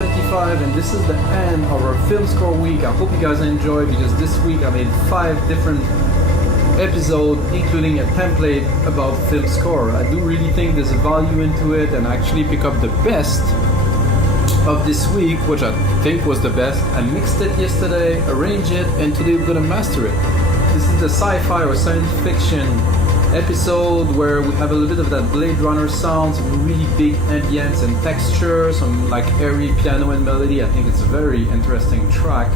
L316 and this is the end of our film score week. I hope you guys enjoyed because this week I made 5 different episodes including a template about film score. I do really think there's a value into it and actually pick up the best of this week, which I think was the best. I mixed it yesterday, arranged it, and today we're gonna master it. This is the sci-fi or science fiction episode where we have a little bit of that Blade Runner sound, some really big ambience and texture, some like airy piano and melody. I think it's a very interesting track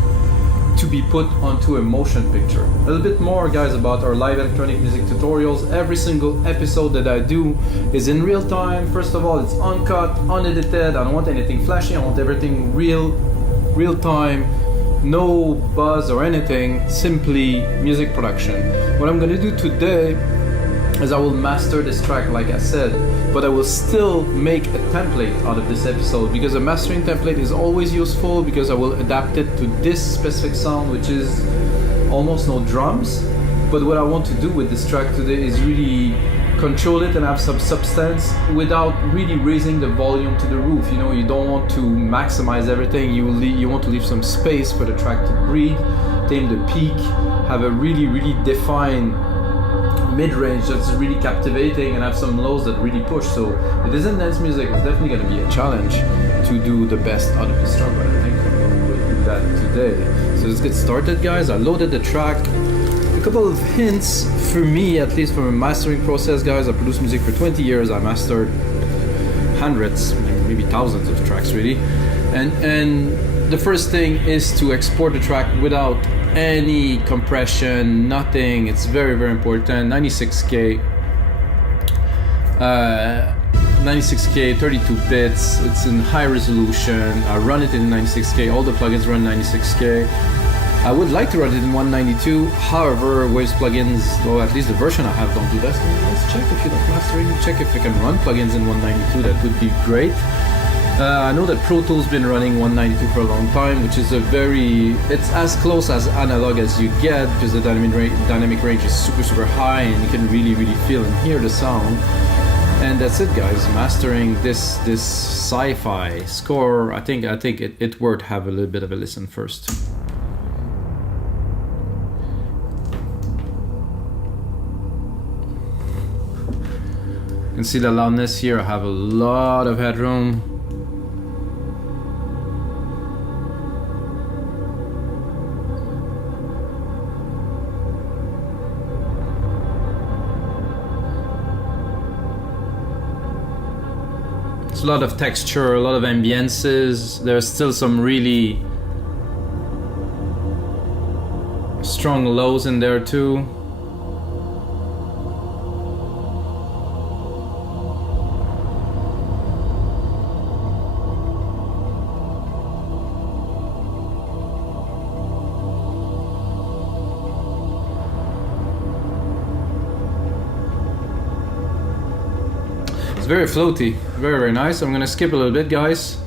to be put onto a motion picture. A little bit more, guys, about our live electronic music tutorials. Every single episode that I do is in real time. First of all, it's uncut, unedited. I don't want anything flashy. I want everything real time. No buzz or anything, simply music production. What I'm gonna do today is I will master this track like I said, but I will still make a template out of this episode because a mastering template is always useful because I will adapt it to this specific sound, which is almost no drums. But what I want to do with this track today is really control it and have some substance without really raising the volume to the roof. You know, you don't want to maximize everything. You want to leave some space for the track to breathe, tame the peak, have a really defined mid-range that's really captivating, and have some lows that really push. So it isn't dance music. It's definitely going to be a challenge to do the best out of this track, but I think we'll do that today. So let's get started, guys. I loaded the track. A couple of hints for me, at least from a mastering process, guys. I produced music for 20 years. I mastered hundreds, maybe thousands of tracks, really. And the first thing is to export the track without any compression, nothing. It's very important. 96K, 32 bits. It's in high resolution. I run it in 96K. All the plugins run 96K. I would like to run it in 192. However, Waves plugins, well, at least the version I have, don't do that. So let's check if you don't mastering. Check if you can run plugins in 192. That would be great. I know that Pro Tools been running 192 for a long time, which is it's as close as analog as you get because the dynamic range is super high and you can really feel and hear the sound. And that's it, guys. Mastering this sci-fi score, I think it worth have a little bit of a listen first. You can see the loudness here. I have a lot of headroom. A lot of texture, a lot of ambiences. There's still some really strong lows in there too. It's very floaty, very nice. I'm gonna skip a little bit, guys.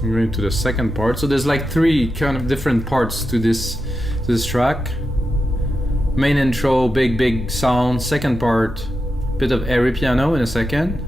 I'm going to the second part. So there's like 3 kind of different parts to this track. Main intro, big sound. Second part, bit of airy piano in a second.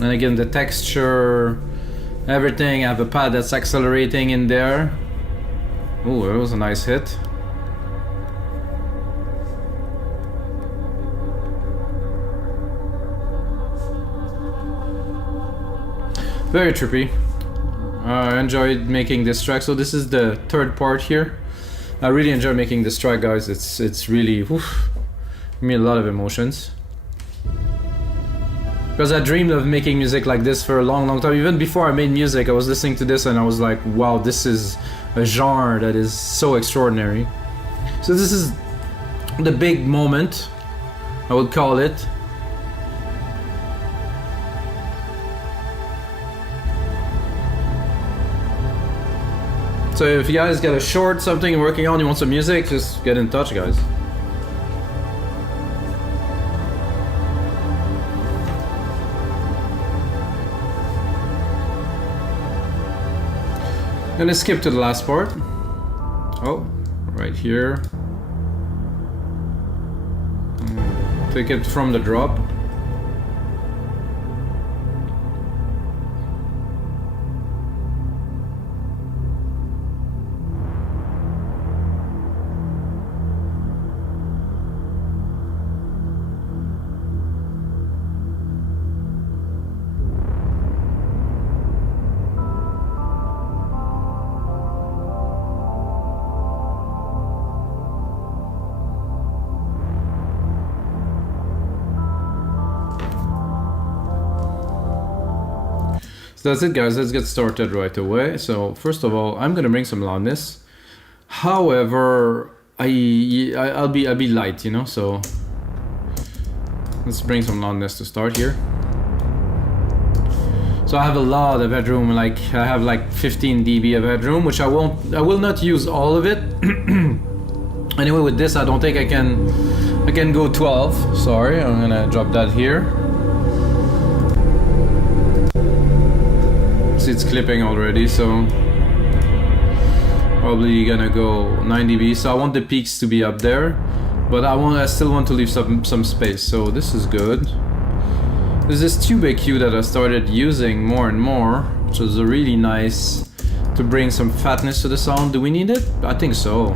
And again, the texture, everything. I have a pad that's accelerating in there. Oh, that was a nice hit. Very trippy. I enjoyed making this track. So this is the third part here. I really enjoy making this track, guys. It's really, give me a lot of emotions. Because I dreamed of making music like this for a long time. Even before I made music, I was listening to this and I was like, wow, this is a genre that is so extraordinary. So this is the big moment, I would call it. So if you guys got a short something you're working on, you want some music, just get in touch, guys. I'm gonna skip to the last part. Oh, right here. Take it from the drop. So that's it, guys. Let's get started right away. So first of all, I'm gonna bring some loudness. However, I'll be light, you know. So let's bring some loudness to start here. So I have a lot of headroom. Like I have like 15 dB of headroom, which I will not use all of it. Anyway, with this, I don't think I can go 12. Sorry, I'm gonna drop that here. It's clipping already, so probably gonna go 9 dB. So I want the peaks to be up there, but I still want to leave some space. So this is good. There's this tube EQ that I started using more and more, which is really nice to bring some fatness to the sound. Do we need it? I think so.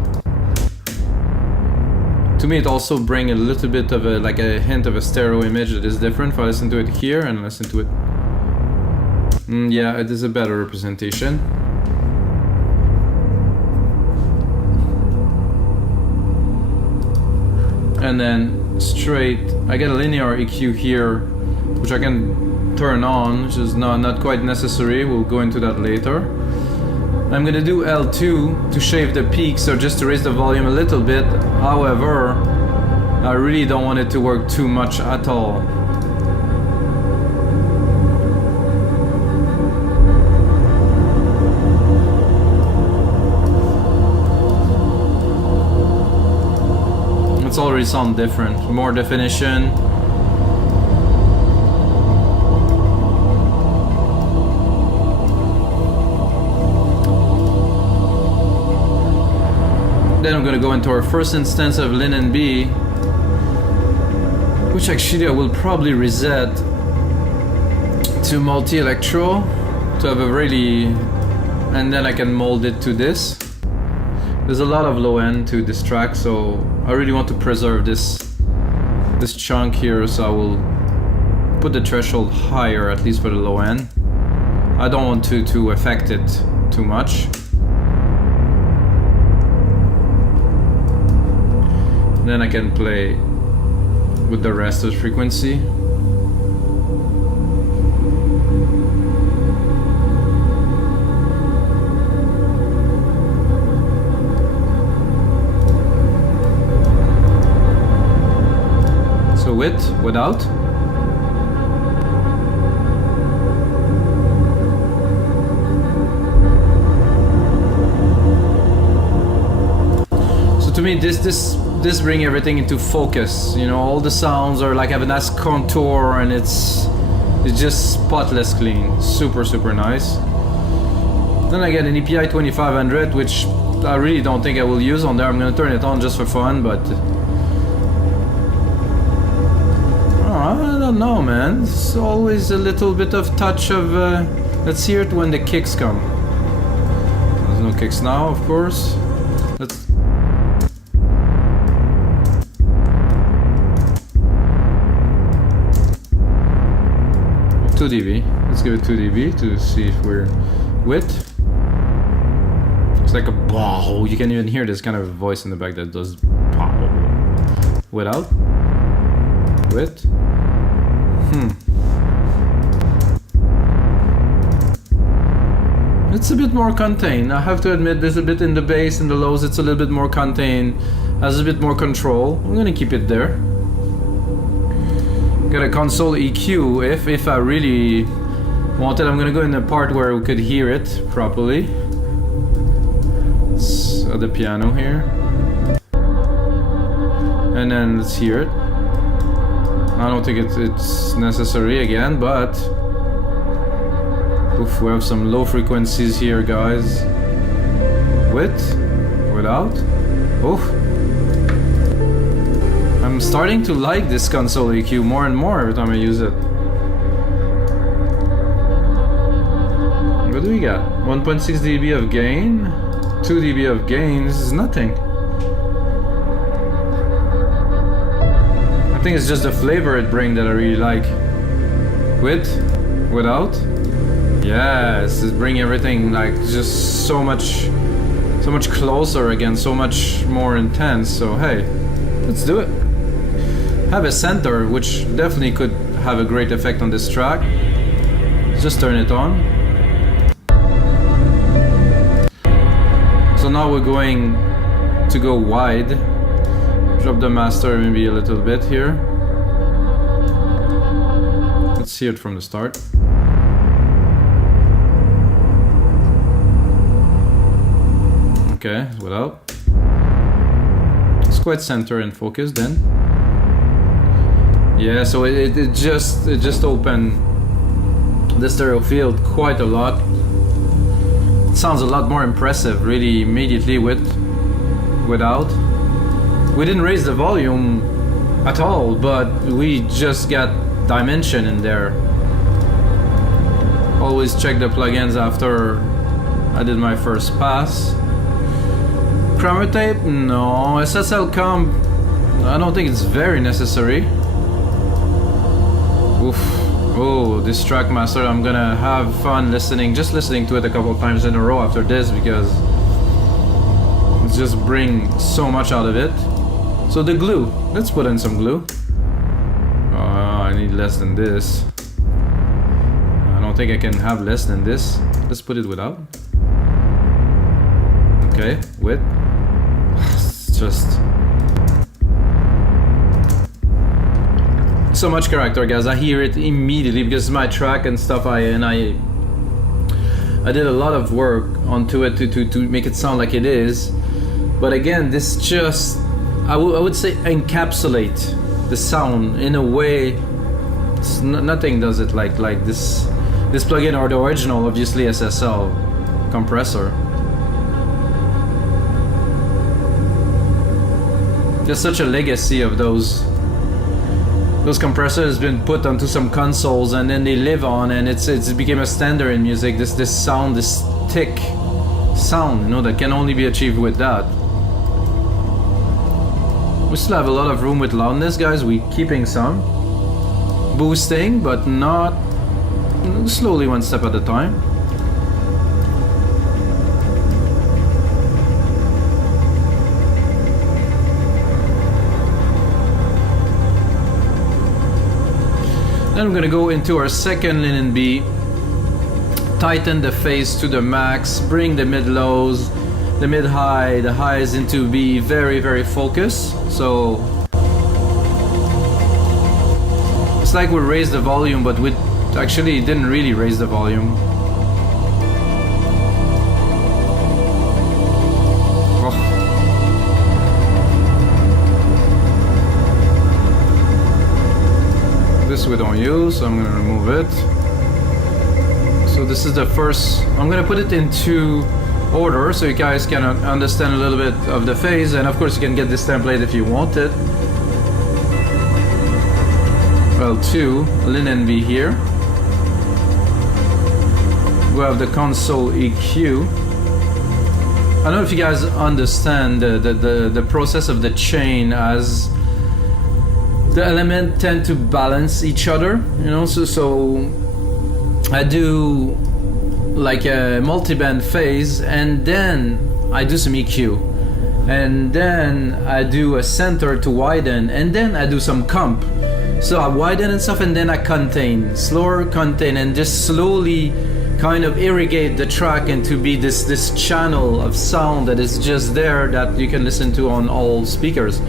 To me, it also brings a little bit of like a hint of a stereo image that is different. If I listen to it here and listen to it. Yeah, it is a better representation. And then straight, I get a linear EQ here, which I can turn on, which is not quite necessary. We'll go into that later. I'm gonna do L2 to shave the peaks, or just to raise the volume a little bit. However, I really don't want it to work too much at all. It's already sound different, more definition. Then I'm gonna go into our first instance of LINMB, which actually I will probably reset to multi-electro to have a really, and then I can mold it to this. There's a lot of low end to this track, so I really want to preserve this chunk here, so I will put the threshold higher, at least for the low end. I don't want to affect it too much. Then I can play with the rest of the frequency. With, without. So to me, this bring everything into focus. You know, all the sounds are like have a nice contour, and it's just spotless clean. Super nice. Then I get an EPI 2500, which I really don't think I will use on there. I'm gonna turn it on just for fun, but. I don't know, man. It's always a little bit of touch of. Let's hear it when the kicks come. There's no kicks now, of course. Let's. Two dB. Let's give it 2 dB to see if we're with. It's like a bow. You can even hear this kind of voice in the back that does bow. Without. With. It's a bit more contained. I have to admit, there's a bit in the bass and the lows. It's a little bit more contained, has a bit more control. I'm gonna keep it there. Got a console EQ. If I really want it, I'm gonna go in the part where we could hear it properly. of the piano here. And then let's hear it. I don't think it's necessary again, but oof, we have some low frequencies here, guys. With, without. Oof. I'm starting to like this console EQ more and more every time I use it. What do we got? 1.6 dB of gain, 2 dB of gain. This is nothing. I think it's just the flavor it brings that I really like. With, without. Yes, it's bringing everything like just so much closer again, so much more intense. So hey, let's do it. Have a center, which definitely could have a great effect on this track. Just turn it on. So now we're going to go wide. Drop the master maybe a little bit here. Let's hear it from the start. Okay, without. It's quite center and focused then. Yeah, so it just opened the stereo field quite a lot. It sounds a lot more impressive really immediately without. We didn't raise the volume at all, but we just got dimension in there. Always check the plugins after I did my first pass. Chroma tape? No. SSL Comp? I don't think it's very necessary. Oof. Oh, this track master, I'm gonna have fun just listening to it a couple of times in a row after this, because it's just bring so much out of it. So the glue, let's put in some glue. I need less than this. I don't think I can have less than this. Let's put it without. Okay, with. It's just so much character, guys. I hear it immediately because it's my track and stuff. I did a lot of work onto it to make it sound like it is. But again, this just I would say encapsulate the sound in a way. Nothing does it like this plugin or the original, obviously SSL compressor. There's such a legacy of those compressors been put onto some consoles and then they live on, and it became a standard in music. This sound, this thick sound, you know, that can only be achieved with that. We still have a lot of room with loudness, guys. We keeping some boosting, but not slowly, one step at a time. Then I'm gonna go into our second LINMB, tighten the phase to the max, bring the mid-lows, the mid-high, the highs into be very, very focused. So it's like we raised the volume, but we actually didn't really raise the volume. This we don't use, so I'm gonna remove it. So this is the first. I'm gonna put it into order so you guys can understand a little bit of the phase, and of course you can get this template if you want it. L2 LINMB here. We have the console EQ. I don't know if you guys understand the process of the chain, as the elements tend to balance each other, you know. So I do like a multi-band phase, and then I do some EQ, and then I do a center to widen, and then I do some comp. So I widen and stuff, and then I contain, slower contain, and just slowly kind of irrigate the track into be this channel of sound that is just there that you can listen to on all speakers.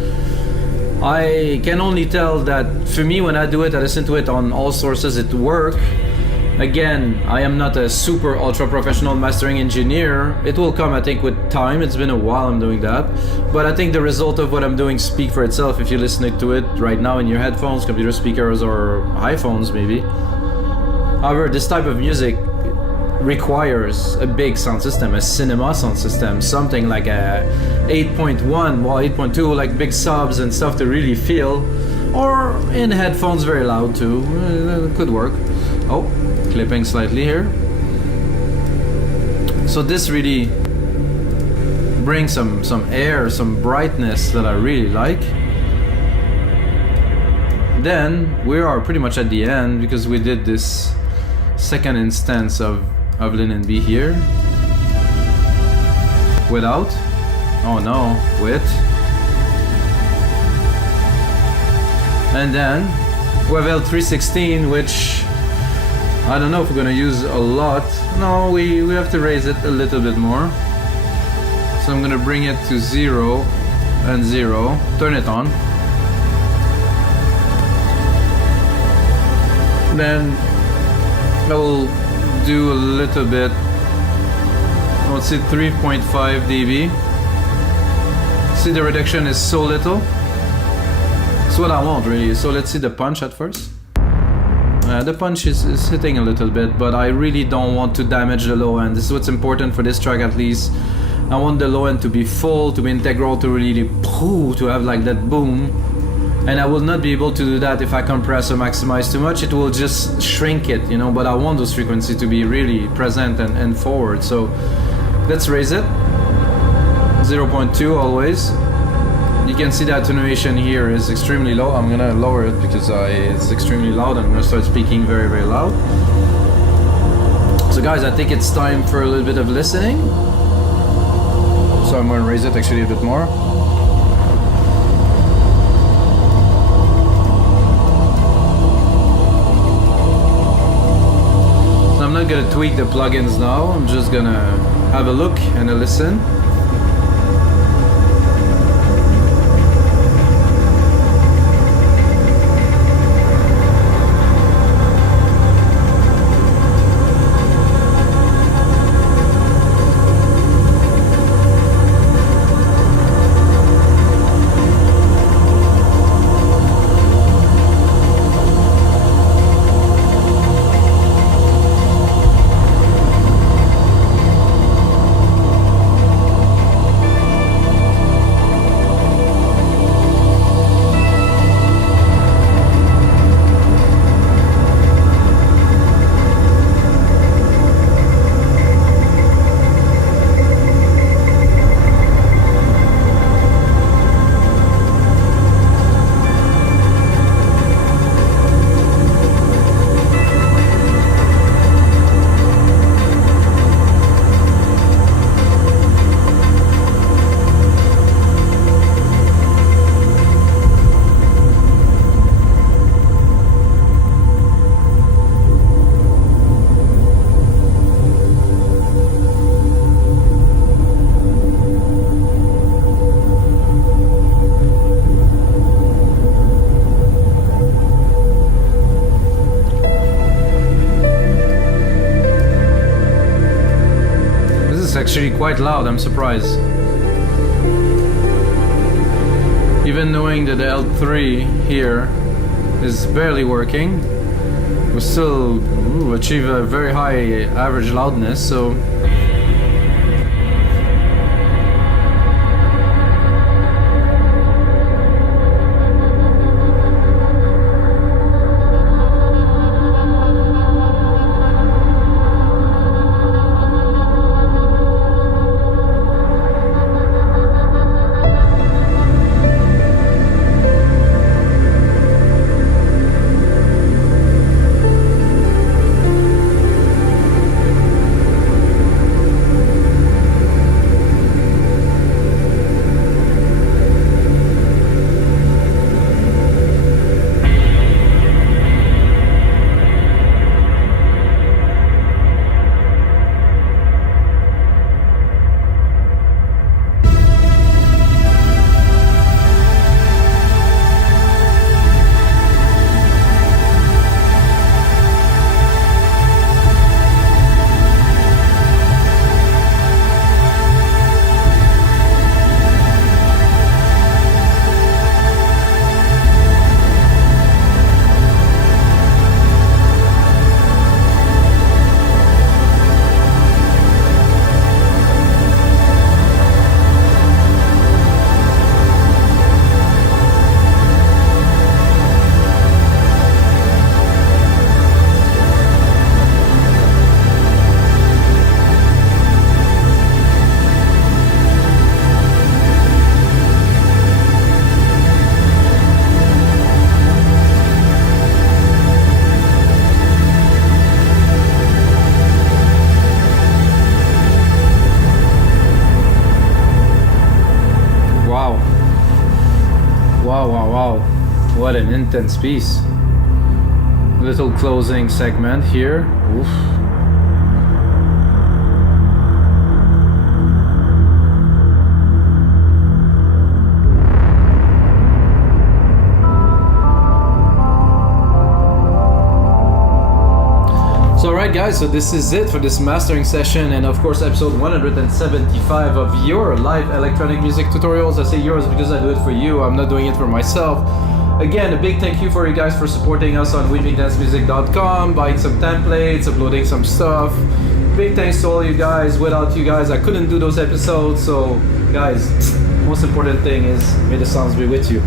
I can only tell that for me, when I do it, I listen to it on all sources, it works. Again, I am not a super ultra professional mastering engineer. It will come, I think, with time. It's been a while I'm doing that. But I think the result of what I'm doing speak for itself if you're listening to it right now in your headphones, computer speakers, or iPhones maybe. However, this type of music requires a big sound system, a cinema sound system, something like a 8.1, well 8.2, like big subs and stuff to really feel. Or in headphones very loud too, it could work. Oh, clipping slightly here. So this really brings some air, some brightness that I really like. Then we are pretty much at the end because we did this second instance of LINMB here. Without. Oh no, with. And then we have L316, which I don't know if we're gonna use a lot. No, we have to raise it a little bit more. So I'm gonna bring it to 0 and 0. Turn it on. Then I will do a little bit. Let's see, 3.5 dB. See, the reduction is so little. It's what I want really. So let's see the punch at first. The punch is hitting a little bit, but I really don't want to damage the low end. This is what's important for this track at least. I want the low end to be full, to be integral, to really to have like that boom. And I will not be able to do that if I compress or maximize too much. It will just shrink it, you know, but I want those frequencies to be really present and forward. So let's raise it. 0.2 always. You can see the attenuation here is extremely low. I'm gonna lower it because it's extremely loud. I'm gonna start speaking very, very loud. So guys, I think it's time for a little bit of listening. So I'm gonna raise it actually a bit more. So I'm not gonna tweak the plugins now. I'm just gonna have a look and a listen. Actually quite loud, I'm surprised. Even knowing that the L3 here is barely working, we still achieve a very high average loudness, so Wow, wow, wow. What an intense piece. Little closing segment here. Oof. So alright guys, so this is it for this mastering session, and of course episode 175 of your live electronic music tutorials. I say yours because I do it for you, I'm not doing it for myself. Again, a big thank you for you guys for supporting us on wimigdancemusic.com, buying some templates, uploading some stuff. Big thanks to all you guys. Without you guys I couldn't do those episodes, so guys, most important thing is may the sounds be with you.